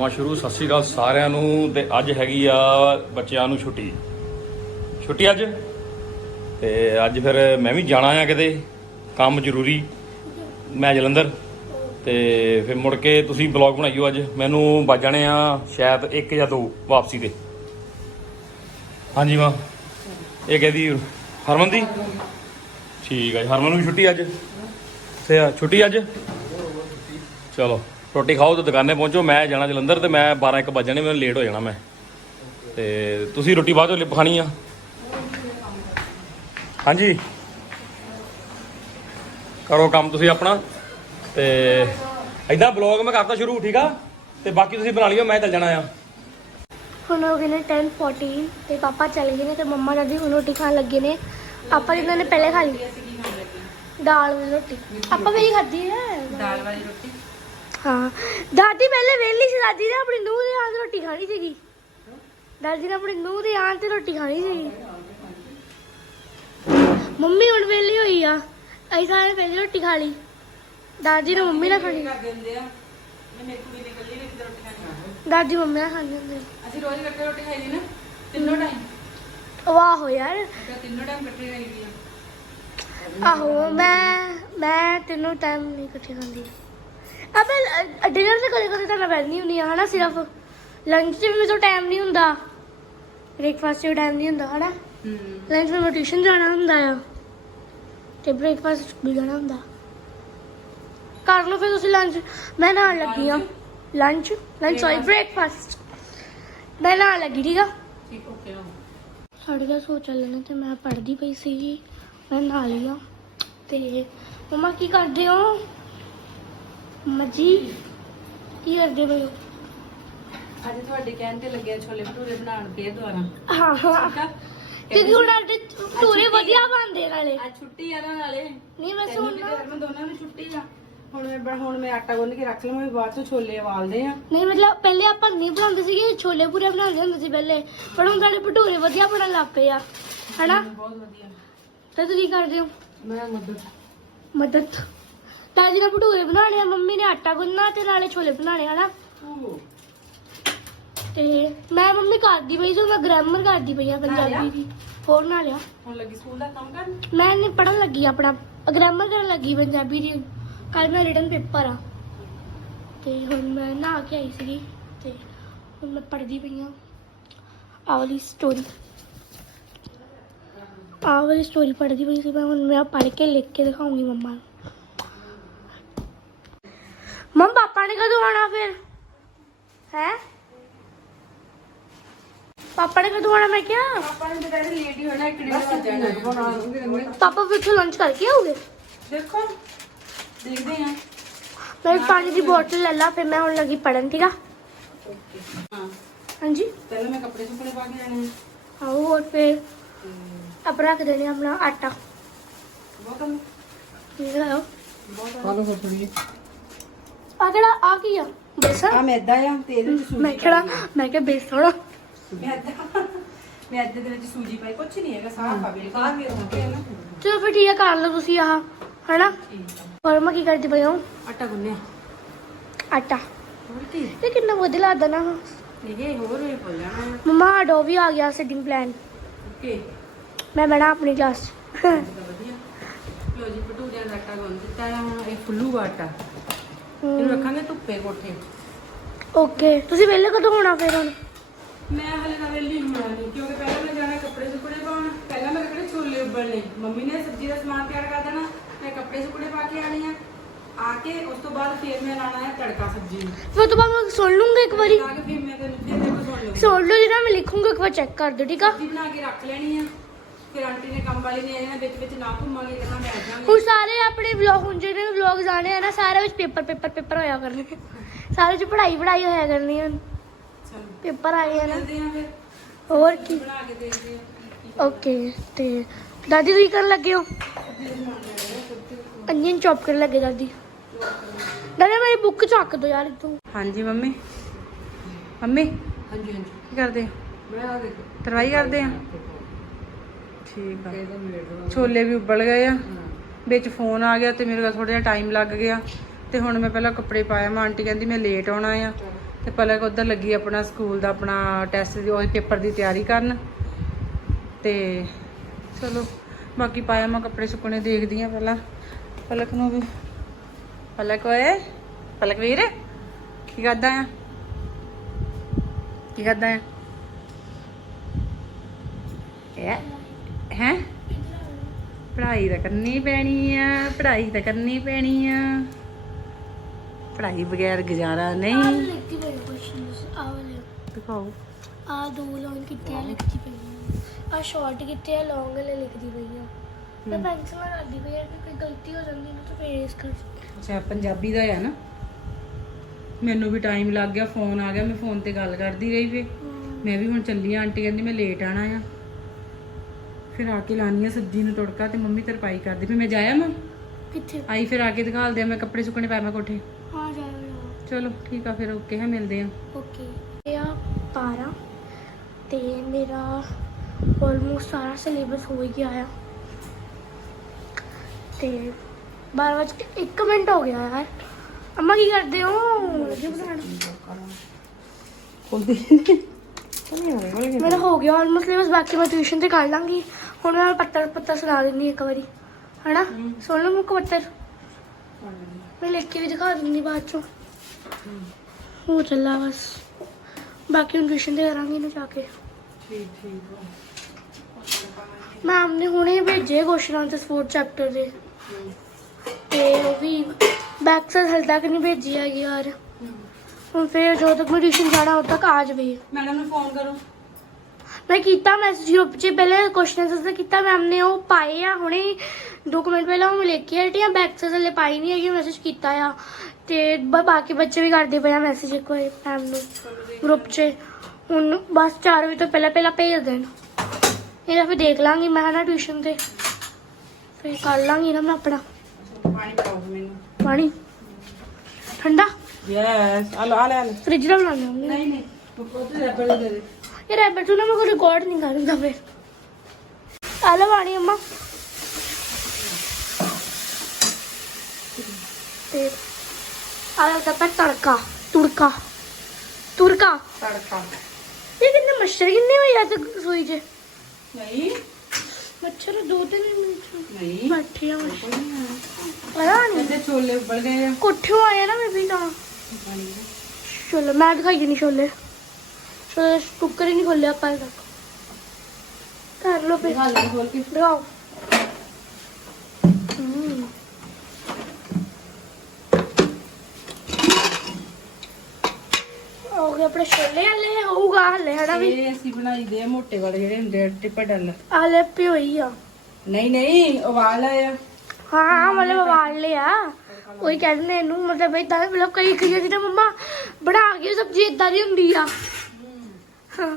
ਕਰਨ ਸ਼ੁਰੂ। ਸਤਿ ਸ਼੍ਰੀ ਅਕਾਲ ਸਾਰਿਆਂ ਨੂੰ ਤੇ ਅੱਜ ਹੈਗੀ ਆ ਬੱਚਿਆਂ ਨੂੰ ਛੁੱਟੀ। ਛੁੱਟੀ ਅੱਜ? ਤੇ ਅੱਜ ਫਿਰ ਮੈਂ ਵੀ ਜਾਣਾ ਆ ਕਿਤੇ। ਕੰਮ ਜ਼ਰੂਰੀ। ਮੈਂ ਜਲੰਧਰ। ਤੇ ਫਿਰ ਮੁੜ ਕੇ ਤੁਸੀਂ ਬਲੌਗ ਬਣਾਈਓ ਅੱਜ। ਮੈਨੂੰ ਵੱਜ ਜਾਣੇ ਆ ਸ਼ਾਇਦ 1 ਜਾਂ 2 ਵਾਪਸੀ 'ਤੇ ਹਾਂਜੀ ਮਾਂ। ਇਹ ਕਹਦੀ ਹਰਮਨ ਦੀ? ਠੀਕ ਆ ਹਰਮਨ ਨੂੰ ਛੁੱਟੀ ਅੱਜ? ਤੇ ਛੁੱਟੀ ਅੱਜ? ਚਲੋ। ਰੋਟੀ ਖਾਓ ਤੇ ਦੁਕਾਨੇ ਪਹੁੰਚੋ ਮੈਂ ਜਾਣਾ ਜਲੰਧਰ ਤੇ ਮੈਂ 12 1 ਵਜਣੇ ਮੈਨੂੰ ਲੇਟ ਹੋ ਜਾਣਾ ਮੈਂ। ਤੇ ਤੁਸੀਂ ਰੋਟੀ ਬਾਅਦ ਚੋਂ ਲਿਪ ਖਾਣੀ ਆ? ਹਾਂਜੀ। ਕਰੋ ਕੰਮ ਤੁਸੀਂ ਆਪਣਾ। ਤੇ ਐਦਾਂ ਬਲੌਗ ਮੈਂ ਕਰਤਾ ਸ਼ੁਰੂ ਠੀਕ ਆ? ਤੇ ਬਾਕੀ ਤੁਸੀਂ ਬਣਾ ਲਿਓ ਮੈਂ ਚੱਲ ਜਾਣਾ ਆ। ਹੁਣ ਹੋ ਗਏ ਨੇ 10:14 ਤੇ ਪਾਪਾ ਚਲੇ ਗਏ ਨੇ ਤੇ ਮੰਮਾ ਦਾਦੀ ਹੁਣ ਰੋਟੀ ਖਾਣ ਲੱਗੇ ਨੇ। ਆਪਾਂ ਜਿਨ੍ਹਾਂ ਨੇ ਪਹਿਲੇ ਖਾ ਲਈ। ਦਾਲ ਵਾਲੀ ਰੋਟੀ। ਆਪਾਂ ਵੀ ਖਾਧੀ ਹੈ। ਦਾਲ ਵਾਲੀ ਰੋਟੀ। ਹਾਂ। ਦਾਦੀ ਪਹਿਲੇ ਵੇਲੀ ਸੀ ਦਾਦੀ ਨੇ ਆਪਣੀ ਨੂੰਹ ਦੇ ਤੇ ਰੋਟੀ ਖਾਣੀ ਸੀਗੀ। ਦਾਦੀ ਨੇ ਆਪਣੀ ਨੂੰਹ ਦੇ ਆਣ ਤੇ ਰੋਟੀ ਖਾਣੀ ਸੀਗੀ। ਮੰਮੀ ਹੁਣ ਵੇਲੀ ਹੋਈ ਆ ਅਸੀਂ ਸਾਰੇ ਪਹਿਲੇ ਰੋਟੀ ਖਾ ਲਈ। ਦਾਦੀ ਨੇ ਮੰਮੀ ਨਾਲ ਖਾਣੀ। ਦਿੰਦੇ ਆ? ਮੰਮੀ ਨਾਲ ਖਾਣੀ ਹੁੰਦੀ ਅਸੀਂ ਰੋਜ਼ ਇਕੱਠੇ ਰੋਟੀ ਖਾਈ ਦੀ ਨਾ ਤਿੰਨੋਂ ਟਾਈਮ। ਵਾਹ ਯਾਰ। ਤਿੰਨੋਂ ਟਾਈਮ ਇਕੱਠੇ ਖਾਈ ਦੀ ਆ। ਆਹੋ ਮੈਂ ਮੈਂ ਤਿੰਨੋਂ ਟਾਈਮ ਨਹੀਂ ਇਕੱਠੇ ਖਾਂਦੀ। ਅਬੇ ਡਿਨਰ ਤੇ ਕਦੇ ਕਦੇ ਤਾਂ ਮੈਂ ਬੈਠਣੀ ਹੁੰਦੀ ਆ ਹਨਾ ਸਿਰਫ। ਲੰਚ 'ਚ ਵੀ ਮੇਰੇ ਟਾਈਮ ਨਹੀਂ ਹੁੰਦਾ। ਬ੍ਰੇਕਫਾਸਟ 'ਚ ਵੀ ਟਾਈਮ ਨਹੀਂ ਹੁੰਦਾ ਹਨਾ। ਹੂੰ। ਲੰਚ ਮੈਂ ਟਿਊਸ਼ਨ ਜਾਣਾ ਹੁੰਦਾ ਆ। ਤੇ ਬ੍ਰੇਕਫਾਸਟ ਵੀ ਜਾਣਾ ਹੁੰਦਾ। ਕਰ ਲਓ ਫਿਰ ਤੁਸੀਂ ਲੰਚ ਮੈਂ ਨਾਲ ਲੱਗੀ ਆ ਲੰਚ ਲੰਚ ਸੌਰੀ ਬ੍ਰੇਕਫਾਸਟ ਮੈਂ ਨਾਲ ਲੱਗੀ ਠੀਕ ਆ? ਠੀਕ ਓਕੇ ਹੋ। ਸਾਢੇ ਦਸ ਹੋ ਚੱਲੇ ਨੇ ਤੇ ਮੈਂ ਪੜ੍ਹਦੀ ਪਈ ਸੀ ਮੈਂ ਨਹਾ ਲਈ ਆ। ਤੇ ਮਮਾ ਕੀ ਕਰਦੇ ਹੋ? ਮੰਮਾ ਜੀ ਕੀ ਕਰਦੇ ਪਏ ਹੋ? ਅੱਜ ਤੁਹਾਡੇ ਕਹਿਣ ਤੇ ਲੱਗੇ ਆ ਛੋਲੇ ਭਟੂਰੇ ਬਣਾਉਣ ਫੇਰ ਦੁਬਾਰਾ। ਹਾਂ ਹਾਂ। ਠੀਕ ਆ? ਕਿਉਂਕਿ ਹੁਣ ਅੱਜ ਪੂਰੇ ਵਧੀਆ ਬਣਦੇ ਨਾਲੇ। ਅੱਜ ਛੁੱਟੀ ਆ ਨਾ ਨਾਲੇ। ਨਹੀਂ ਬਸ ਤੈਨੂੰ ਹੁਣ ਵੀ ਨਾ- ਤੇ ਹਰਮਨ ਦੋਨਾਂ ਨੂੰ ਛੁੱਟੀ ਆ। ਹੁਣ ਮੈਂ ਬ- ਹੁਣ ਮੈਂ ਆਟਾ ਗੁੰਨ ਕੇ ਰੱਖ ਲਵਾਂ ਵੀ ਬਾਅਦ ਚ ਛੋਲੇ ਉਬਾਲਦੇ ਆ। ਨਹੀਂ ਮਤਲਬ ਪਹਿਲੇ ਆਪਾਂ ਨਹੀਂ ਬਣਾਉਂਦੇ ਸੀਗੇ ਛੋਲੇ ਪੂਰੇ ਬਣਾਉਂਦੇ ਹੁੰਦੇ ਸੀ ਪਹਿਲੇ। ਪਰ ਹੁਣ ਸਾਡੇ ਭਟੂਰੇ ਵਧੀਆ ਬਣਨ ਲੱਗ ਪਏ ਆ। ਹਨਾ? ਬਹੁਤ ਵਧੀਆ। ਤੇ ਤੁਸੀਂ ਕਰਦੇ ਹੋ? ਮੈਂ ਮਦਦ। ਮਦਦ। ਦਾਦੀ ਨੇ ਭਟੂਰੇ ਬਣਾਉਣੇ ਆ ਮੰਮੀ ਨੇ ਆਟਾ ਗੁੰਨਣਾ ਤੇ ਨਾਲੇ ਛੋਲੇ ਬਣਾਉਣੇ ਹਨਾ? ਤੇ ਮੈਂ ਮੰਮੀ ਕਰਦੀ ਪਈ ਸੀ ਮੈਂ ਗ੍ਰਾਮਰ ਕਰਦੀ ਪਈ ਆ ਪੰਜਾਬੀ ਦੀ। ਹੋਰ ਨਾ ਲਿਆ? ਹੁਣ ਲੱਗੀ ਸਕੂਲ ਦਾ ਕੰਮ ਕਰਨ? ਮੈਂ ਨਹੀਂ ਪੜਨ ਲੱਗੀ ਆਪਣਾ। ਗ੍ਰਾਮਰ ਕਰਨ ਲੱਗੀ ਪੰਜਾਬੀ ਦੀ। ਕੱਲ ਮੈਂ ਰਿਟਨ ਪੇਪਰ ਆ। ਤੇ ਹੁਣ ਮੈਂ ਨਹਾ ਕੇ ਆਈ ਸੀਗੀ ਤੇ ਹੁਣ ਮੈਂ ਪੜ੍ਹਦੀ ਪਈ ਆ। ਆਹ ਵਾਲੀ ਸਟੋਰੀ ਆਹ ਵਾਲੀ ਸਟੋਰੀ ਪੜ੍ਹਦੀ ਪਈ ਸੀ ਮੈਂ ਹੁਣ ਮੈਂ ਪੜ੍ਹ ਕੇ ਲਿਖ ਕੇ ਦਿਖਾਉਂਗੀ ਮੰਮਾ ਨੂੰ। ਮੰਮ ਪਾਪਾ ਨੇ ਕਦੋਂ ਆਣਾ ਫਿਰ? ਹੈ? ਪਾਪਾ ਨੇ ਕਦੋਂ ਆਣਾ ਮੈਂ ਕਿਹਾ? ਆਪਾਂ ਨੇ ਤਾਂ ਲੇਟ ਹੀ ਹੋਣਾ ਇੱਕ ਡੇਢ ਵਜ ਜਾਣਾ ਪਾਪਾ ਫਿਰ ਉੱਥੋਂ ਲੰਚ ਕਰਕੇ ਆਉਗੇ ਦੇਖੋ ਦੇਖਦੇ ਆ ਮੈਂ ਪਾਣੀ ਦੀ ਬੋਤਲ ਲੈ ਲਾ ਫਿਰ ਮੈਂ ਹੁਣ ਲੱਗੀ ਪੜਨ ਠੀਕ ਆ? ਹਾਂ। ਹਾਂਜੀ? ਪਹਿਲਾਂ ਮੈਂ ਕੱਪੜੇ ਸੁੱਕਣੇ ਪਾ ਕੇ ਜਾਣੇ ਆ। ਆਓ ਹੋਰ ਫਿਰ? ਅਬ ਰੱਖ ਦੇਣੇ ਆਪਣਾ ਆਟਾ। ਬਹੁਤ ਇਹ ਲਾਓ ਬਹੁਤ ਹਾਲੋ ਹੋ ਥੋੜੀ ਆ ਕਿਹੜਾ? ਆ ਕੀ ਆ? ਬੇਸਣ? ਆ ਮੈਦਾ ਆ ਤੇ ਇਹਦੇ ਵਿੱਚ ਸੂਜੀ ਮੈਂ ਕਿਹੜਾ? ਮੈਂ ਕਿਹਾ ਬੇਸਣ ਮੈਦਾ। ਮੈਦੇ ਦੇ ਵਿੱਚ ਸੂਜੀ ਪਾਈ ਕੁਛ ਨਹੀਂ ਹੈਗਾ ਸਾਫ਼ ਆ ਬਿਲਕੁਲ ਸਾਫ਼ ਹੀ ਹੁੰਦੇ ਨਾ। ਚਲੋ ਫਿਰ ਠੀਕ ਆ ਕਰ ਲਓ ਤੁਸੀਂ ਆਹ ਹਨਾ? ਹੋਰ ਮੈਂ ਕੀ ਕਰਦੀ ਪਈ ਹਾਂ ਆਟਾ ਗੁੰਨਿਆ। ਆਟਾ। ਹੋਰ ਕੀ? ਇਹ ਕਿੰਨਾ ਵਧੀਆ ਲੱਗਦਾ ਨਾ ਇਹ ਹੋਰ ਵੀ ਹੋ ਜਾਣਾ। ਮਮਾ ਡੋ ਵੀ ਆ ਗਿਆ ਸੈਟਿੰਗ ਪਲਾਨ ਓਕੇ। ਮੈਂ ਬਣਾ ਆਪਣੀ ਕਲਾਸ ਵਧੀਆ। ਲੋ ਜੀ ਭਟੂਰਿਆਂ ਦਾ ਆਟਾ ਗੁੰਨ ਦਿੱਤਾ ਆ ਹੁਣ ਇਹ ਫੁੱਲੂਗਾ ਆਟਾ। ਇਹਨੂੰ ਰੱਖਾਂਗੇ ਧੁੱਪੇ ਕੋਠੇ। ਓਕੇ ਤੁਸੀਂ ਵਿਹਲੇ ਕਦੋਂ ਹੋਣਾ ਫਿਰ ਹੁਣ? ਮੈਂ ਹਲੇ ਤਾਂ ਵੇਲੀ ਹੋਣਾ ਨਹੀਂ ਕਿਉਂਕਿ ਪਹਿਲਾਂ ਮੈਂ ਜਾਣਾ ਕੱਪੜੇ ਸੁੱਕਣੇ ਪਾਉਣ। ਪਹਿਲਾਂ ਮੈਂ ਕਿਹੜੇ ਛੋਲੇ ਉਬਲਣੇ। ਮੰਮੀ ਨੇ ਸਬਜ਼ੀ ਦਾ ਸਮਾਨ ਤਿਆਰ ਕਰ ਦੇਣਾ ਮੈਂ ਕੱਪੜੇ ਸੁੱਕਣੇ ਪਾ ਕੇ ਆਣੀ ਆ। ਆ ਕੇ ਉਸ ਤੋਂ ਬਾਅਦ ਫਿਰ ਮੈਂ ਲਾਣਾ ਹੈ ਤੜਕਾ ਸਬਜ਼ੀ ਨੂੰ। ਫਿਰ ਤੋਂ ਬਾਅਦ ਮੈਂ ਸੁਣ ਲੂੰਗਾ ਇੱਕ ਵਾਰੀ। ਲਾ ਕੇ ਫਿਰ ਮੈਂ ਤੈਨੂੰ ਫਿਰ ਦੇਖੋ ਸੁਣ ਲਓ। ਸੁਣ ਲਓ ਜਿਹੜਾ ਮੈਂ ਲਿਖੂੰਗਾ ਇੱਕ ਵਾਰ ਚੈੱਕ ਕਰ ਦਿਓ ਠੀਕ ਆ? ਸਬਜ਼ੀ ਬਣਾ ਕੇ ਰੱਖ ਲੈਣੀ ਆ। ਫਿਰ ਆਂਟੀ ਨੇ ਕੰਮ ਵਾਲੀ ਨੇ ਇਹਨਾਂ ਵਿੱਚ ਵਿੱਚ ਨਾ ਘੁੰਮਾਂਗੇ ਕਿੰਨਾ ਬੈਠ ਜਾਾਂਗੇ ਹੁਣ ਸਾਰੇ ਆਪਣੇ ਵਲੌਗ ਹੁਣ ਜਿਹੜੇ ਵਲੌਗ ਆਣੇ ਆ ਨਾ ਸਾਰੇ ਵਿੱਚ ਪੇਪਰ ਪੇਪਰ ਪੇਪਰ ਹੋਇਆ ਕਰਨੇ। ਸਾਰੇ ਚ ਪੜ੍ਹਾਈ ਪੜ੍ਹਾਈ ਹੋਇਆ ਕਰਨੀ ਚਲੋ। ਪੇਪਰ ਆ ਨਾ। ਮਿਲਦੇ ਆ ਫਿਰ। ਹੋਰ ਕੀ? ਬਣਾ ਕੇ ਦੇਖਦੇ ਆ ਓਕੇ ਤੇ ਦਾਦੀ ਤੁਸੀਂ ਕਰਨ ਲੱਗੇ ਹੋ? ਅਨੀਅਨ ਚੌਪ ਕਰਨ ਲੱਗੇ ਦਾਦੀ। ਦਾਦੀ ਮੇਰੀ ਬੁੱਕ ਚੱਕ ਦੋ ਯਾਰ ਇੱਥੋਂ। ਹਾਂਜੀ ਮੰਮੀ। ਮੰਮੀ ਹਾਂਜੀ ਹਾਂਜੀ। ਕੀ ਕਰਦੇ ਮੈਂ ਆ ਦੇਖ। ਤਰਵਾਈ ਕਰਦੇ ਆ? ਠੀਕ ਆ। ਇਹਦਾ ਛੋਲੇ ਵੀ ਉਬਲ ਗਏ ਆ। ਵਿੱਚ ਫੋਨ ਆ ਗਿਆ ਤੇ ਮੇਰੇ ਕੋਲ ਥੋੜਾ ਜਿਹਾ ਟਾਈਮ ਲੱਗ ਗਿਆ। ਤੇ ਹੁਣ ਮੈਂ ਪਹਿਲਾਂ ਕੱਪੜੇ ਪਾਇਆ ਮੈਂ ਆਂਟੀ ਕਹਿੰਦੀ ਮੈਂ ਲੇਟ ਆਉਣਾ ਆ। ਤੇ ਪਲਕ ਉਧਰ ਲੱਗੀ ਆਪਣਾ ਸਕੂਲ ਦਾ ਆਪਣਾ ਟੈਸਟ ਦੀ ਉਹ ਪੇਪਰ ਦੀ ਤਿਆਰੀ ਕਰਨ। ਤੇ ਚਲੋ ਬਾਕੀ ਪਾਇਆ ਮੈਂ ਕੱਪੜੇ ਸੁੱਕਣੇ ਦੇਖਦੀ ਆ ਪਹਿਲਾਂ। ਪਲਕ ਨੂੰ ਵੀ। ਪਲਕ ਓਏ ਪਲਕ ਵੀਰ ਕੀ ਕਰਦਾ ਆ? ਕੀ ਕਰਦਾ ਆ? ਹੈ ਹੈ? ਪੜ੍ਹਾਈ ਤਾਂ ਕਰਨੀ ਪੈਣੀ ਆ ਪੜ੍ਹਾਈ ਤਾਂ ਕਰਨੀ ਪੈਣੀ ਆ। ਪੜ੍ਹਾਈ ਬਗੈਰ ਗੁਜ਼ਾਰਾ ਆਹ ਨਹੀਂ ਲਿਖਤੀ ਪਈ ਕੁਐਸਚਨਸ ਆ ਵਾਲੇ ਦਿਖਾਓ। ਆ ਦੋ ਲਾਈਨ ਕਿੱਥੇ ਆ ਲਿਖਤੀ ਪਈ ਆ। ਸ਼ਾਰਟ ਕਿੱਥੇ ਆ ਲੌਂਗ ਵਾਲੇ ਲਿਖਦੀ ਪਈ ਆ। ਮੈਂ ਪੈਨਸਲ ਨਾਲ ਕਰਦੀ ਪਈ ਆ ਕਿ ਕੋਈ ਗਲਤੀ ਹੋ ਜਾਂਦੀ ਨਾ ਤਾਂ ਫੇਰ ਇਸ ਕਰ ਅੱਛਾ ਪੰਜਾਬੀ ਦਾ ਹੈ ਨਾ। ਮੈਨੂੰ ਵੀ ਟਾਈਮ ਲੱਗ ਗਿਆ ਫੋਨ ਆ ਗਿਆ ਮੈਂ ਫੋਨ ਤੇ ਗੱਲ ਕਰਦੀ ਰਹੀ ਫੇ ਮੈਂ ਵੀ ਹੁਣ ਚੱਲੀ ਆਂ ਆਂਟੀ ਕਹਿੰਦੀ ਮੈਂ ਲੇਟ ਆਣਾ ਆ। ਫਿਰ ਆ ਕੇ ਲਾਣੀ ਆ ਸਬਜ਼ੀ ਨੂੰ ਤੜਕਾ ਤੇ ਮੰਮੀ ਤਰਪਾਈ ਕਰਦੀ ਫਿਰ ਮੈਂ ਜਾਇਆ ਮਾਂ? ਕਿੱਥੇ? ਆਈ ਫਿਰ ਆ ਕੇ ਦਿਖਾਲਦੇ ਆ ਮੈਂ ਕੱਪੜੇ ਸੁੱਕਣੇ ਪਾਇਆ ਮੈਂ ਕੋਠੇ। ਹਾਂ ਜਾ ਜਾ। ਚਲੋ ਠੀਕ ਆ ਫਿਰ ਓਕੇ ਹੈ ਮਿਲਦੇ ਆ। ਓਕੇ। ਇਹ ਆ 12 ਤੇ ਮੇਰਾ ਆਲਮੋਸਟ ਸਾਰਾ ਸਿਲੇਬਸ ਹੋ ਹੀ ਗਿਆ ਆ। ਤੇ 12 ਵਜੇ ਕੇ 1 ਮਿੰਟ ਹੋ ਗਿਆ ਯਾਰ। ਅੰਮਾ ਕੀ ਕਰਦੇ ਹੋ? ਲੱਗੇ ਬਣਾਉਣ ਖੁੱਲਦੀ ਮੇਰਾ ਹੋ ਗਿਆ ਆਲਮੋਸਟ ਸਿਲੇਬਸ ਬਾਕੀ ਮੈਂ ਟਿਊਸ਼ਨ ਤੇ ਕਰ ਲਾਂਗੀ। ਹੁਣ ਮੈਂ ਪੱਤਰ ਪੱਤਰ ਸੁਣਾ ਦਿੰਦੀ ਇੱਕ ਵਾਰੀ ਹਨਾ? ਸੁਣ ਲਓ ਮੁੱਕ ਪੱਤਰ। ਮੈਂ ਲਿਖ ਕੇ ਵੀ ਦਿਖਾ ਦਿੰਦੀ ਬਾਅਦ ਚੋਂ। ਹੋ ਚੱਲਾ ਬਸ। ਬਾਕੀ ਹੁਣ ਟਿਊਸ਼ਨ ਤੇ ਕਰਾਂਗੀ ਨਾ ਜਾ ਕੇ। ਠੀਕ ਠੀਕ ਮੈਮ ਨੇ ਹੁਣੇ ਭੇਜੇ ਕੁਐਸਚਨ ਤੇ ਸਪੋਰਟ ਚੈਪਟਰ ਦੇ। ਤੇ ਉਹ ਵੀ ਬੈਕ ਸਾਈਡ ਹਲ ਤੱਕ ਨਹੀਂ ਭੇਜੀ ਹੈਗੀ ਯਾਰ। ਹੁਣ ਫਿਰ ਜਦੋਂ ਤੱਕ ਮੈਂ ਟਿਊਸ਼ਨ ਜਾਣਾ ਉਦੋਂ ਤੱਕ ਆ ਜਾਵੇ। ਮੈਡਮ ਨੂੰ ਫੋਨ ਕਰੋ। ਮੈਂ ਕੀਤਾ ਮੈਸੇਜ ਗਰੁੱਪ 'ਚ ਪਹਿਲੇ ਕੁਐਸਚਨ ਆਨਸਰ ਕੀਤਾ ਮੈਮ ਨੇ ਉਹ ਪਾਏ ਆ ਹੁਣੇ ਡਾਕੂਮੈਂਟ ਪਹਿਲਾਂ ਉਹ ਲਿਖ ਕੇ ਹਟੀਆਂ ਬੈਕ ਸਾਈਡ ਹਲੇ ਪਾਈ ਨਹੀਂ ਹੈਗੀ ਮੈਸੇਜ ਕੀਤਾ ਆ। ਤੇ ਬਾਕੀ ਬੱਚੇ ਵੀ ਕਰਦੇ ਪਏ ਆ ਮੈਸੇਜ ਇੱਕ ਵਾਰੀ ਮੈਮ ਨੂੰ ਗਰੁੱਪ 'ਚ। ਹੁਣ ਬਸ 4 ਵਜੇ ਤੋਂ ਪਹਿਲਾਂ ਪਹਿਲਾਂ ਭੇਜ ਦੇਣ। ਇਹਦਾ ਫਿਰ ਦੇਖ ਲਾਂਗੀ ਮੈਂ ਨਾ ਟਿਊਸ਼ਨ ਤੇ। ਫਿਰ ਕਰ ਲਾਂਗੀ ਨਾ ਮੈਂ ਆਪਣਾ। ਪਾਣੀ ਪਾਓ ਮੈਨੂੰ। ਪਾਣੀ? ਠੰਡਾ? ਯੈਸ ਆ ਲੈ ਆ ਲੈ। ਫ੍ਰਿਜ ਦਾ ਬਣਾਉਂਦੇ ਨਹੀਂ ਨਹੀਂ ਉਹ ਤੇ ਰੈਪਰ ਦੇ ਦੇ। ਇਹ ਰੈਬਟ ਨੂੰ ਮੈਂ ਕੋਈ ਰਿਕਾਰਡ ਨਹੀਂ ਕਰਦਾ ਫਿਰ ਆ ਲਓ ਪਾਣੀ ਅੰਮਾ। ਤੇ ਆ ਲਓ ਤਾਂ ਤੜਕਾ ਤੁੜਕਾ ਤੁਰਕਾ ਤੜਕਾ। ਇਹ ਕਿੰਨੇ ਮੱਛਰ ਕਿੰਨੇ ਹੋਏ ਤੇ ਰਸੋਈ 'ਚ? ਨਹੀਂ। ਮੱਛਰ ਦੋ ਤਿੰਨ ਮਿੰਟ। ਨਹੀਂ। ਬੈਠੇ ਆ ਮੱਛਰ। ਪਤਾ ਨਹੀਂ ਇਹਦੇ ਛੋਲੇ ਉਬਲ ਗਏ ਆ। ਕੋਠਿਓਂ ਆਏ ਨਾ ਮੈਂ ਵੀ ਤਾਂ। ਛੋਲੇ ਮੈਂ ਦਿਖਾਈ ਨਹੀਂ ਛੋਲੇ। ਕੁੱਕਰ ਹੀ ਨਹੀਂ ਖੋਲਿਆ ਆਪਾਂ ਤੱਕ ਕਰ ਲਓ ਫਿਰ। ਹਾਲ ਖੋਲ ਕੇ। ਦਿਖਾਓ। ਹੋ। ਗਿਆ ਆਪਣੇ ਛੋਲੇ ਹੋਊਗਾ ਹਲੇ ਹਨਾ ਵੀ? ਇਹ ਅਸੀਂ ਬਣਾਈ ਦੇ ਆ ਮੋਟੇ ਵਾਲੇ ਜਿਹੜੇ ਹੁੰਦੇ ਆ ਟਿੱਪਾ ਡੱਲ ਹਲੇ ਪਿਓਈ ਆ। ਨਹੀਂ ਨਹੀਂ ਉਬਾਲ ਆਇਆ। ਹਾਂ ਮਤਲਬ ਵਾਲ ਲਿਆ। ਉਹੀ ਕਹਿੰਦੇ ਨੇ ਇਹਨੂੰ ਮਤਲਬ ਇਦਾਂ ਮਤਲਬ ਕਈ ਕਈ ਮੰਮਾ ਬਣਾ ਕੇ ਸਬਜ਼ੀ ਇਦਾਂ ਦੀ ਹੁੰਦੀ ਆ। ਹਾਂ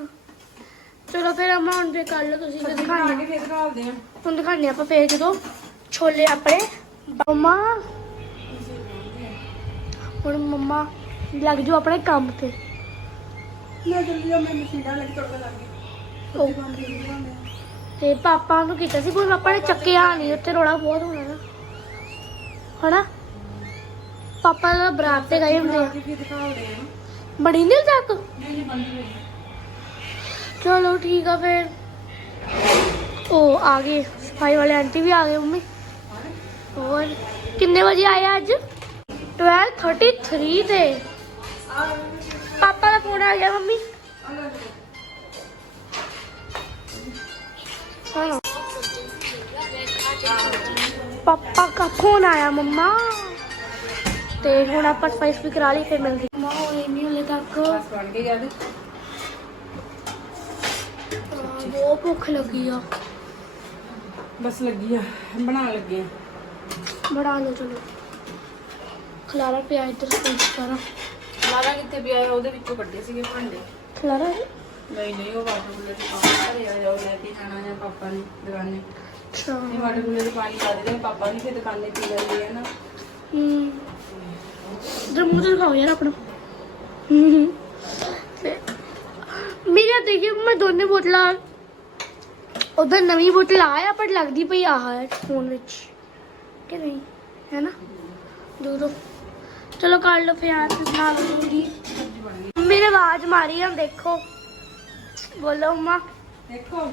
ਚਲੋ ਫਿਰ ਅਮਾ ਹੁਣ ਦੇ ਕਰ ਲਓ ਤੁਸੀਂ ਤੇ ਦਿਖਾਣੇ ਕੇ ਫਿਰ ਘਾਲਦੇ ਆ। ਹੁਣ ਦਿਖਾਣੇ ਆਪਾਂ ਫੇਰ ਜਦੋਂ ਛੋਲੇ ਆਪਣੇ। ਮੰਮਾ ਹੁਣ ਮੰਮਾ ਲੱਗ ਜੂ ਆਪਣੇ ਕੰਮ ਤੇ। ਨਾ ਜਲਦੀ ਆ ਮੈਂ ਮਸ਼ੀਨਾਂ ਲੈ ਕੇ ਤੜਕਾ ਲਾ ਕੇ ਉਹ ਤੇ ਪਾਪਾ ਨੂੰ ਕੀਤਾ ਸੀ ਕੋਈ ਪਾਪਾ ਨੇ ਚੱਕਿਆ ਨਹੀਂ ਉੱਤੇ ਰੋਲਾ ਬਹੁਤ ਹੋਣਾ ਨਾ। ਹਨਾ? ਪਾਪਾ ਦਾ ਬਰਾਤ ਤੇ ਗਏ ਹੁੰਦੇ ਆ। ਬੜੀ ਨਹੀਂ ਤੱਕ? ਨਹੀਂ ਨਹੀਂ ਬੰਦ ਹੋ ਚਲੋ ਠੀਕ ਆ ਫਿਰ ਉਹ ਆ ਗਏ ਸਫ਼ਾਈ ਵਾਲੇ ਆਂਟੀ ਵੀ ਆ ਗਏ ਮੰਮੀ ਹੋਰ ਕਿੰਨੇ ਵਜੇ ਆਏ ਆ ਅੱਜ 12:33 ਤੇ ਪਾਪਾ ਦਾ ਫੋਨ ਆ ਗਿਆ ਮੰਮੀ ਹਾਂ ਪਾਪਾ ਦਾ ਫੋਨ ਆਇਆ ਮੰਮਾ ਤੇ ਹੁਣ ਆਪਾਂ ਸਫ਼ਾਈ ਵੀ ਕਰਾ ਲਈ ਫਿਰ ਮਿਲਦੀ ਮੰਮਾ ਹੋਏ ਨਹੀਂ ਹਲੇ ਤੱਕ ਬਸ ਬਣ ਗਈ ਯਾਦ ਹਾਂ, ਬਹੁਤ ਭੁੱਖ ਲੱਗੀ ਆ। ਬਸ ਲੱਗੀ ਆ ਬਣਾਉਣ ਲੱਗੇ ਆ। ਬਣਾ ਲਓ ਚਲੋ। ਖਲਾਰਾ ਪਿਆ ਇੱਧਰ ਸਪੇਸ ਸਾਰਾ ਲਾਰਾ ਕਿੱਥੇ ਪਿਆ ਆ? ਉਹਦੇ ਵਿੱਚੋਂ ਕੱਢੇ ਸੀਗੇ ਭਾਂਡੇ। ਖਲਾਰਾ? ਨਹੀਂ ਨਹੀਂ ਉਹ ਵਾਟਰ ਕੂਲਰ ਚ ਪਾਣੀ ਭਰਿਆ ਆ ਉਹ ਲੈ ਕੇ ਜਾਣਾ ਆ ਪਾਪਾ ਨੇ ਦੁਕਾਨੇ। ਅੱਛਾ। ਇਹ ਵਾਟਰ ਕੂਲਰ ਚ ਪਾਣੀ ਪਾ ਦੇ ਪਾਪਾ ਵੀ ਫਿਰ ਦੁਕਾਨੇ ਪੀ ਲੈਂਦੇ ਆ ਨਾ। ਹੂੰ। ਇਧਰ ਮੂੰਹ ਤੇ ਦਿਖਾਓ ਯਾਰ ਆਪਣਾ। ਹੂੰ ਤੇ ਮੇਰੇ ਮੈਂ ਦੋਨੇ ਬੋਤਲਾਂ ਉਧਰ ਨਵੀਂ ਬੋਤਲ ਆਇਆ ਪਰ ਲੱਗਦੀ ਪਈ ਆਹ ਹੈ ਫੋਨ ਵਿੱਚ। ਕਿ ਨਹੀਂ ਹੈ ਨਾ? ਦੋ ਦੋ। ਚਲੋ ਕਰ ਲਓ ਫਿਰ ਤੁਸੀਂ ਬਣਾ ਲਓ ਜਲਦੀ ਮੇਰੇ ਆਵਾਜ਼ ਮਾਰੀ ਆ ਦੇਖੋ। ਬੋਲੋ ਮੰਮਾ। ਦੇਖੋ।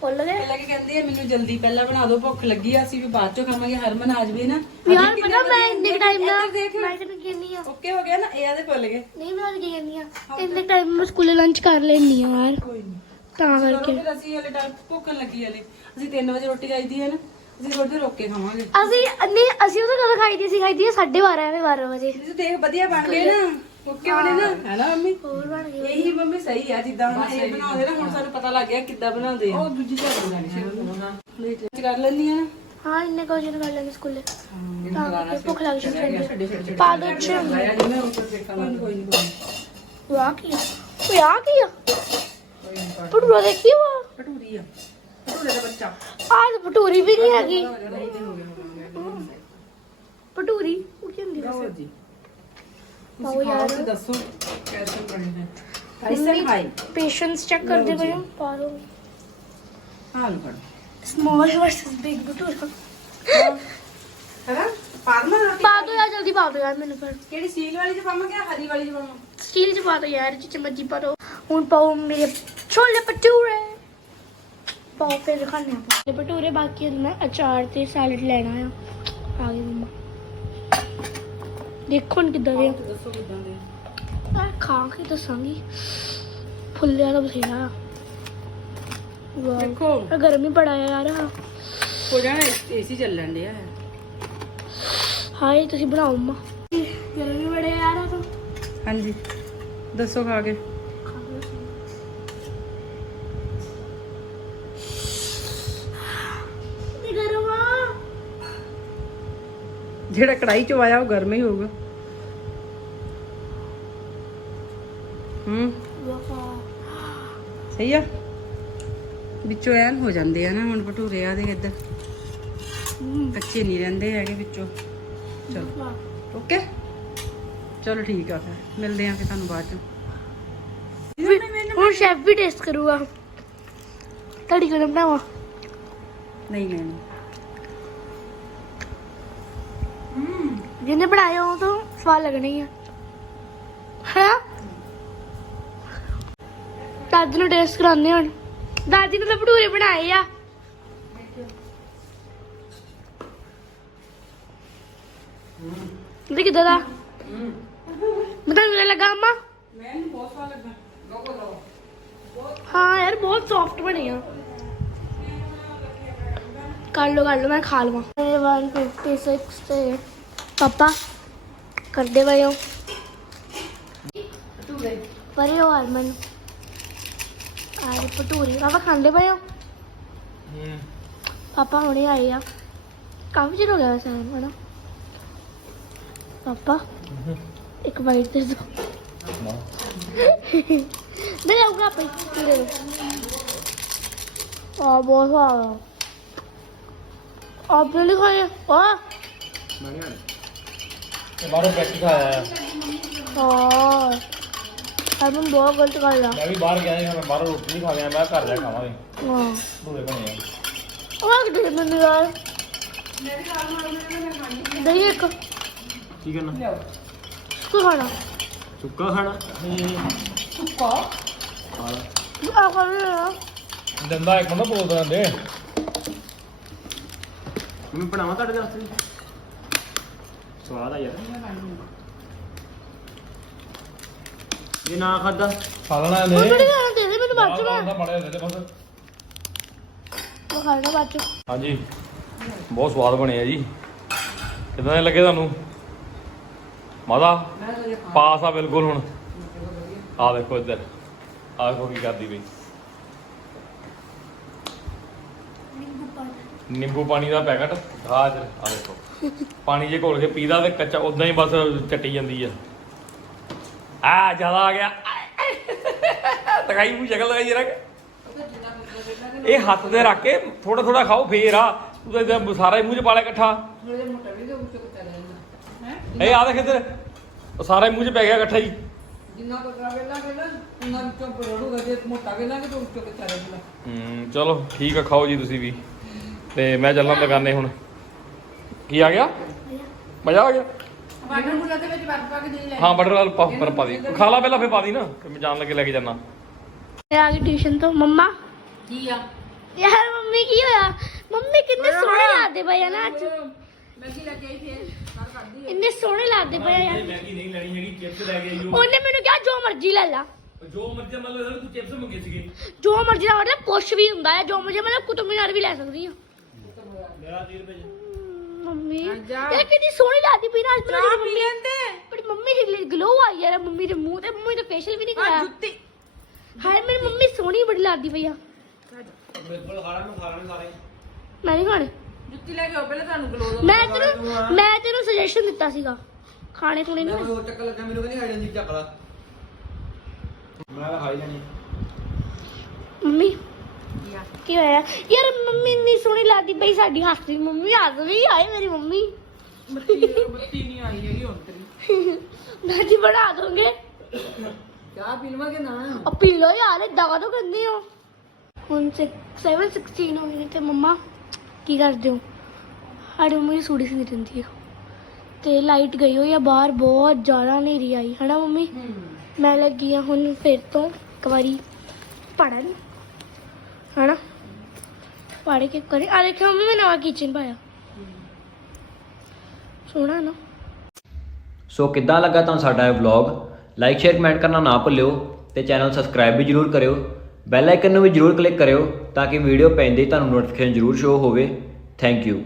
ਬੋਲ ਗਏ? ਪਹਿਲਾਂ ਕੀ ਕਹਿੰਦੀ ਹੈ ਮੈਨੂੰ ਜਲਦੀ ਪਹਿਲਾਂ ਬਣਾ ਦਿਓ ਭੁੱਖ ਲੱਗੀ ਆ ਅਸੀਂ ਵੀ ਬਾਅਦ ਚੋਂ ਖਾਵਾਂਗੇ ਹਰਮਨ ਆ ਜਵੇ ਨਾ। ਯਾਰ ਪਤਾ ਮੈਂ ਇੰਨੇ ਟਾਈਮ ਦਾ। ਮੈਂ ਤੈਨੂੰ ਕਹਿੰਨੀ ਆ। ਓਕੇ ਹੋ ਗਿਆ ਨਾ? ਇਹ ਆਦੇ ਭੁੱਲ ਗਏ। ਨਹੀਂ ਮੈਂ ਕੀ ਕਹਿੰਨੀ ਆ। ਇੰਨੇ ਟਾਈਮ ਮੈਂ ਸਕੂਲੇ ਲੰਚ ਕਰ ਲੈਣੀ ਆ ਯਾਰ। ਕੋਈ ਨਹੀਂ ਤਾਂ ਕਰਕੇ। ਫਿਰ ਅਸੀਂ ਹਲੇ ਟਾਈਮ ਭੁੱਖਣ ਲੱਗੀ ਹਲੇ। ਅਸੀਂ 3 ਵਜੇ ਰੋਟੀ ਖਾਈਦੀ ਹੈ ਨਾ ਅਸੀਂ ਥੋੜੀ ਦੇਰ ਰੋਕ ਕੇ ਖਾਵਾਂਗੇ। ਅਸੀਂ ਨਹੀਂ ਅਸੀਂ ਉਹ ਤਾਂ ਕਦੋਂ ਖਾਈ ਦੀ ਸੀ ਖਾਈ ਦੀ 12:30 ਐਵੇਂ 12 ਵਜੇ। ਤੁਸੀਂ ਦੇਖ ਵਧੀਆ ਬਣ ਗਏ ਨਾ ਓਕੇ ਬਣੇ ਨਾ। ਹੈ। ਨਾ ਮੰਮੀ? ਹੋਰ ਬਣ ਗਏ। ਇਹੀ ਮੰਮੀ ਸਹੀ ਆ ਜਿੱਦਾਂ ਹੁਣ ਇਹ ਬਣਾਉਂਦੇ ਨਾ ਹੁਣ ਸਾਨੂੰ ਪਤਾ ਲੱਗ ਗਿਆ ਕਿੱਦਾਂ ਬਣਾਉਂਦੇ ਆ। ਉਹ ਦੂਜੀ ਤਰ੍ਹਾਂ ਬਣਾਣੀ ਸ਼ੁਰੂ ਕਰ ਲੈਣੀ ਆ ਹਾਂ ਇੰਨੇ ਕੁ ਵਜੇ ਨੂੰ ਕਰ ਲੈਂਗੇ ਸਕੂਲੇ। ਤਾਂ ਭੁੱਖ ਲੱਗ ਜਾਂਦੀ ਪਾ ਦੋ ਚ ਆਇਆ ਜੀ ਮੈਂ ਉੱਪਰ ਦੇਖਾਂਗਾ ਕੋਈ ਨਹੀਂ ਕੋਈ ਉਹ ਆ ਕੀ ਆ? ਉਹ ਆ ਕੀ ਆ? ਭਟੂਰਾ ਦੇਖੀ ਵਾ? ਭਟੂਰੀ ਆ। ਭਟੂਰੇ ਦਾ ਬੱਚਾ। ਆਹ ਤਾਂ ਭਟੂਰੀ ਵੀ ਨਹੀਂ ਹੈਗੀ। ਭਟੂਰੀ ਉਹ ਕੀ ਹੁੰਦੀ ਵੈਸੇ ਜੀ। ਤੁਸੀਂ ਖਾਓ ਤੇ ਦੱਸੋ ਕੈਸੇ ਬਣੇ ਨੇ ਹਾਈ ਹਾਈ ਪੇਸ਼ੈਂਸ ਚੈੱਕ ਕਰਦੇ ਪਏ ਹਾਂ? ਪਾ ਦੋ ਹਾਂ ਲੋ ਫੜ। Small versus big bhatura. ਹੈਨਾ? ਪਾਰਮਾ ਪਾ ਦੋ ਯਾਰ ਜਲਦੀ ਪਾ ਦੋ ਯਾਰ ਮੈਨੂੰ ਫਿਰ। ਕਿਹੜੀ ਸੀਲ ਵਾਲੀ ਚ ਪਾਵਾਂ ਕਿ ਹਰੀ ਵਾਲੀ ਚ ਪਾਵਾਂ? ਸਟੀਲ ਚ ਪਾ ਦੋ ਯਾਰ ਜਿੱਚ ਮਰਜ਼ੀ ਪਾ ਦੋ। ਹੁਣ ਪਾਓ ਮੇਰੇ ਛੋਲੇ ਭਟੂਰੇ। ਪਾਓ ਫਿਰ ਖਾਣੇ ਆਪਾਂ। ਭਟੂਰੇ ਬਾਕੀ ਮੈਂ ਅਚਾਰ ਤੇ ਸੈਲਡ ਲੈਣਾ ਆ। ਆ ਗਈ ਮੰਮਾ। ਦੇਖੋ ਹੁਣ ਕਿੱਦਾਂ ਦੇ ਆ। ਦੱਸੋ ਕਿਦਾਂ ਦੇ ਆ। ਖਾ ਕੇ ਦੱਸਾਂਗੀ। ਫੁੱਲਿਆ ਤਾਂ ਬਥੇਰਾ ਆ। ਵਾਹ ਦੇਖੋ। ਆ ਗਰਮੀ ਬੜਾ ਆ ਯਾਰ ਆਹ। ਹੋ ਜਾਣਾ ਏਸੀ ਚੱਲਣ ਡਿਆ ਹੈ। ਹਾਏ ਤੁਸੀਂ ਬਣਾਓ ਮੰਮਾ। ਗਰਮੀ ਬੜੇ ਆ ਯਾਰ ਆ ਤਾਂ। ਹਾਂਜੀ। ਦੱਸੋ ਖਾ ਕੇ ਤੇ ਗਰਮ ਆ ਜਿਹੜਾ ਕੜਾਈ ਚ ਆਇਆ ਉਹ ਗਰਮ ਹੀ ਹੋਊਗਾ। ਹੂੰ। ਸਹੀ ਆ। ਵਿੱਚੋਂ ਐਨ ਹੋ ਜਾਂਦੇ ਆ ਨਾ ਹੁਣ ਭਟੂਰੇ ਆ ਦੇ ਇੱਧਰ। ਕੱਚੇ ਨਹੀਂ ਰਹਿੰਦੇ ਹੈਗੇ ਵਿੱਚੋਂ। ਚਲੋ। ਓਕੇ। ਚਲੋ ਠੀਕ ਆ ਫਿਰ। ਮਿਲਦੇ ਆ ਫਿਰ ਤੁਹਾਨੂੰ ਬਾਅਦ ਚ। ਹੁਣ ਸ਼ੈਫ ਵੀ ਟੇਸਟ ਕਰੂਗਾ। ਕੋਲ ਬਣਾਵਾ। ਨਹੀਂ ਨਹੀਂ। ਜਿਹਨੇ ਬਣਾਇਆ ਉਹ ਤਾਂ ਸਵਾਦ ਲੱਗਣਾ ਆ। ਹਾਂ? ਦਾਦੀ ਨੂੰ ਟੇਸਟ ਕਰਾਉਂਦੇ ਹੁਣ। ਦਾਦੀ ਨੇ ਤਾਂ ਭਟੂਰੇ ਬਣਾਏ ਆ। ਦੇ ਕਿਦਾਂ ਦਾ? ਮੈਂ ਤਾਂ ਲੱਗਾ, ਅੰਮਾ। ਮੈਨੂੰ ਬਹੁਤ ਸਵਾਦ ਲੱਗਾ ਹਾਂ ਯਾਰ, ਬਹੁਤ ਸੌਫਟ ਬਣੇ ਆ। ਕਰ ਲੋ ਕਰ ਲੋ ਮੈਂ ਖਾ ਲਵਾਂ। 156 ਤੇ ਪਾਪਾ ਕਰਦੇ ਹੋ। ਭਟੂਰੇ ਪਰੇ ਹੋ ਹਰਮਨ। ਆਏ ਭਟੂਰੇ। ਪਾਪਾ ਖਾਂਦੇ ਪਏ ਹੋ? ਪਾਪਾ ਹੁਣੇ ਆਏ ਆ। ਕਾਫੀ ਚਿਰ ਹੋ ਗਿਆ ਵੈਸੇ ਨੂੰ, ਹਨਾ। ਪਾਪਾ ਇੱਕ ਵਾਈਟ ਦੇ ਦੋ। ਦੇ ਆਊਗਾ ਆਪੇ ਦੇ ਦੋ। ਆ ਬਹੁਤ ਸਵਾਦ ਆ। ਆਪ ਨੇ ਖਾਏ? ਆ। ਬਾਹਰੋਂ ਪੈਟੀ ਖਾਇਆ ਆ ਹਾਂ। ਹਰਮਨ ਬਹੁਤ ਗਲਤ ਗੱਲ ਆ। ਮੈਂ ਵੀ ਬਾਹਰ ਗਿਆ ਸੀ ਮੈਂ ਬਾਹਰੋਂ ਰੋਟੀ ਨਹੀਂ ਖਾ ਗਿਆ ਮੈਂ ਘਰ ਜਾ ਕੇ ਖਾਵਾਂਗੇ। ਹਾਂ। ਭੂਰੇ ਬਣੇ ਆ। ਉਹ ਕਿਤੇ ਮੈਨੂੰ ਯਾਰ। ਦਹੀਂ ਇੱਕ। ਕੀ ਕਰਨਾ? ਕੀ ਖਾਣਾ। ਸੁੱਕਾ ਖਾਣਾ? ਸੁੱਕਾ? ਆ ਕਰ ਲਿਆ ਦੰਦਾ ਇੱਕ ਬੰਦਾ ਬੋਲਦਾ ਰਹਿੰਦੇ ਮੈਂ ਬਣਾਵਾਂ ਤੁਹਾਡੇ ਵਾਸਤੇ। ਸਵਾਦ ਆ ਯਾਰ। ਜੇ ਨਾ ਖਾਦਾ ਖਾ ਲੈਣਾ ਉਹ ਕਿਹੜੀ ਖਾਣਾ ਦੇ ਦੇ ਮੈਨੂੰ ਬਾਅਦ ਚ ਮੈਂ। ਮਾੜਾ ਦੇ ਦੇ ਬਸ। ਮੈਂ ਖਾਣਾ ਬਾਅਦ ਚ। ਹਾਂਜੀ ਬਹੁਤ ਸਵਾਦ ਬਣੇ ਆ ਜੀ। ਕਿਦਾਂ ਦੇ ਲੱਗੇ ਤੁਹਾਨੂੰ? ਮਾਦਾ ਪਾਸ ਆ ਬਿਲਕੁਲ ਹੁਣ। ਆ ਦੇਖੋ ਇੱਧਰ। ਆ ਦੇਖੋ ਕੀ ਕਰਦੀ ਬਈ ਨਿੰਬੂ ਪਾਣੀ। ਦਾ ਪੈਕਟ। ਗਾਜ ਆ ਦੇਖੋ। ਪਾਣੀ ਜੇ ਘੋਲ ਕੇ ਪੀਦਾ ਤੇ ਕੱਚਾ ਉਦਾਂ ਹੀ ਬਸ ਚੱਟੀ ਜਾਂਦੀ ਆ। ਆ ਜ਼ਿਆਦਾ ਆ ਗਿਆ। ਤਕਾਈ ਮੂੰਹ ਸ਼ਕਲ ਲਗਾਈ ਜਰਾ ਇਹ ਹੱਥ ਤੇ ਰੱਖ ਕੇ ਥੋੜਾ ਥੋੜਾ ਖਾਓ ਫੇਰ ਆ। ਤੂੰ ਤਾਂ ਸਾਰਾ ਹੀ ਮੂੰਹ ਚ ਪਾ ਲਿਆ ਇਕੱਠਾ। ਇਹ ਆ ਦੇਖ ਇੱਧਰ। ਉਹ ਸਾਰਾ ਹੀ ਮੂੰਹ ਚ ਪੈ ਗਿਆ ਇਕੱਠਾ ਹੀ। ਜਿੰਨਾ ਕੋ ਵੇਲਾ ਵੇਲਾ ਉਹਨਾਂ ਵਿੱਚੋਂ ਬਰੋੜੂਗਾ ਜੇ ਮੋਟਾ ਵੇਲਾ ਕਿ ਤੂੰ ਉੱਚੋ ਕਿਤਾ ਰਹਿੰਦਾ। ਹੂੰ ਚਲੋ ਠੀਕ ਆ ਖਾਓ ਜੀ ਤੁਸੀਂ ਵੀ। ਤੇ ਮੈਂ ਚੱਲਾਂ ਦੁਕਾਨੇ ਹੁਣ। ਕੀ ਆ ਗਿਆ? ਮਜ਼ਾ ਆ ਗਿਆ? ਵਾਟਰ ਕੂਲਰ ਦੇ ਵਿੱਚ ਬਰਫ ਪਾ ਕੇ ਦੇ ਲੈ। ਹਾਂ ਬਟਰ ਵਾਲ ਪਾ ਪਰ ਪਾ ਦੀ। ਖਾ ਲਾ ਪਹਿਲਾਂ ਫੇ ਪਾ ਦੀ ਨਾ ਕਿ ਮੈਂ ਜਾਣ ਲੱਗੇ ਲੈ ਕੇ ਜਾਣਾ ਮੈਂ ਆ ਗਈ ਟਿਊਸ਼ਨ ਤੋਂ। ਮੰਮਾ? ਕੀ ਆ? ਯਾਰ ਮੰਮੀ ਕੀ ਹੋਇਆ? ਮੰਮੀ ਕਿੰਨੇ ਸੋਹਣੇ ਲੱਗਦੇ ਪਏ ਆ ਨਾ ਅੱਜ। ਮੈਂ ਕੀ ਲੱਗੇ ਫੇਰ ਕਰ ਕਰਦੀ ਇੰਨੇ ਸੋਹਣੇ ਲੱਗਦੇ ਪਏ ਆ ਯਾਰ। ਮੈਗੀ ਨਹੀਂ ਲੈਣੀ ਹੈਗੀ ਚਿਪਸ ਲੈ ਕੇ ਆਈਓ ਉਹਨੇ ਮੈਨੂੰ ਕਿਹਾ ਜੋ ਮਰਜ਼ੀ ਲੈ ਲਾ। ਜੋ ਮਰਜ਼ੀ ਮਤਲਬ ਇਹਦਾ ਤੂੰ ਚਿਪਸ ਮੰਗੇ ਸੀਗੇ। ਜੋ ਮਰਜ਼ੀ ਦਾ ਮਤਲਬ ਕੁਛ ਵੀ ਹੁੰਦਾ ਹੈ ਜੋ ਮਰਜ਼ੀ ਮਤਲਬ ਕੁਤਬ ਮੀਨਾਰ ਵੀ ਲੈ ਸਕਦੀ ਆ। ਮੇਰਾ 30 ਰੁਪਏ ਮੰਮੀ। ਇਹ ਕਿੰਨੀ ਸੋਹਣੀ ਲੱਗਦੀ ਪਈ ਨਾ ਅੱਜ ਚਾਹ ਮੇਰੀ ਪੀ ਮੰਮੀ। ਲੈਂਦੇ। ਬੜੀ ਮੰਮੀ ਦੀ ਗਲੋ ਆਈ ਯਾਰ ਮੰਮੀ ਦੇ ਮੂੰਹ ਤੇ। ਮੰਮੀ ਦਾ ਫੇਸ਼ੀਅਲ ਵੀ ਨਹੀਂ ਆ ਕਰਾਇਆ। ਜੁੱਤੀ। ਹਾਏ ਮੇਰੀ ਮੰਮੀ ਸੋਹਣੀ ਬੜੀ ਲੱਗਦੀ ਪਈ ਆ। ਮੇਰੇ ਕੋਲ ਖਾਣਾ ਨੂੰ ਖਾਣਾ ਸਾਰੇ। ਮੈਂ ਨਹੀਂ ਖਾਣੇ। ਜੁੱਤੀ ਲੈ ਕੇ ਆਓ ਪਹਿਲਾਂ ਤੁਹਾਨੂੰ ਗਲੋ ਦੋ ਮੈਂ ਤੈਨੂੰ ਮੈਂ ਤੈਨੂੰ ਸੁਜੈਸ਼ਨ ਦਿੱਤਾ ਸੀਗਾ। ਖਾਣੇ ਖੁਣੇ ਮੈਂ ਨਹੀਂ ਉਹ ਚੱਕਰ ਲੱਗਾ ਮੈਨੂੰ ਕਹਿੰਦੀ ਜਾਂਦੀ ਚੱਕ ਲਾ। ਮੈਂ ਤਾਂ ਹਾਈ ਜਾਣੀ ਮੰਮੀ ਕੀ ਹੋਇਆ? ਯਾਰ ਮੰਮੀ ਇੰਨੀ ਸੋਹਣੀ ਲੱਗਦੀ ਪਈ ਸਾਡੀ ਹੱਸਦੀ ਮੰਮੀ ਹੱਸ ਰਹੀ ਆਏ ਮੇਰੀ ਮੰਮੀ। ਬੱਤੀ ਬੱਤੀ ਨਹੀਂ ਆਈ ਹੈਗੀ ਹੁਣ ਤੇਰੀ। ਜੀ ਬਣਾ ਦੋਗੇ? ਚਾਹ ਪੀ ਲਵਾਂਗੇ ਨਾ? ਆ ਪੀ ਲੋ ਯਾਰ ਏਦਾਂ ਕਾਹਤੋਂ ਕਹਿੰਦੇ ਹੋ? ਹੁਣ 7:16 ਹੋ ਗਏ ਤੇ ਮੰਮਾ ਕੀ ਕਰਦੇ ਹੋ? ਸਾਡੀ ਮੰਮੀ ਦੀ ਸੂੜੀ ਸੀ ਦਿੰਦੀ ਆ। ਤੇ ਲਾਈਟ ਗਈ ਹੋਈ ਆ ਬਾਹਰ ਬਹੁਤ ਜ਼ਿਆਦਾ ਹਨੇਰੀ ਆਈ ਹਨਾ ਮੰਮੀ? ਮੈਂ ਲੱਗੀ ਆ ਹੁਣ ਫਿਰ ਤੋਂ ਇੱਕ ਵਾਰੀ ਪੜਨ ਹਨਾ ਪੜ ਕੇ ਕਰੇ? ਆ ਦੇਖਿਓ ਮੰਮੀ ਮੈਂ ਨਵਾਂ ਕਿਚਨ ਪਾਇਆ। ਸੋਹਣਾ ਨਾ। ਸੋ ਕਿੱਦਾਂ ਲੱਗਾ ਤੁਹਾਨੂੰ ਸਾਡਾ ਇਹ ਵਲੌਗ ਲਾਈਕ ਸ਼ੇਅਰ ਕਮੈਂਟ ਕਰਨਾ ਨਾ ਭੁੱਲਿਓ ਤੇ ਚੈਨਲ ਸਬਸਕ੍ਰਾਈਬ ਵੀ ਜਰੂਰ ਕਰਿਓ। ਬੈਲ ਆਈਕਨ ਨੂੰ ਵੀ ਜਰੂਰ ਕਲਿੱਕ ਕਰਿਓ ਤਾਂ ਕਿ ਵੀਡੀਓ ਪੈਂਦੇ ਤੁਹਾਨੂੰ ਨੋਟੀਫਿਕੇਸ਼ਨ ਜਰੂਰ ਸ਼ੋ ਹੋਵੇ। Thank you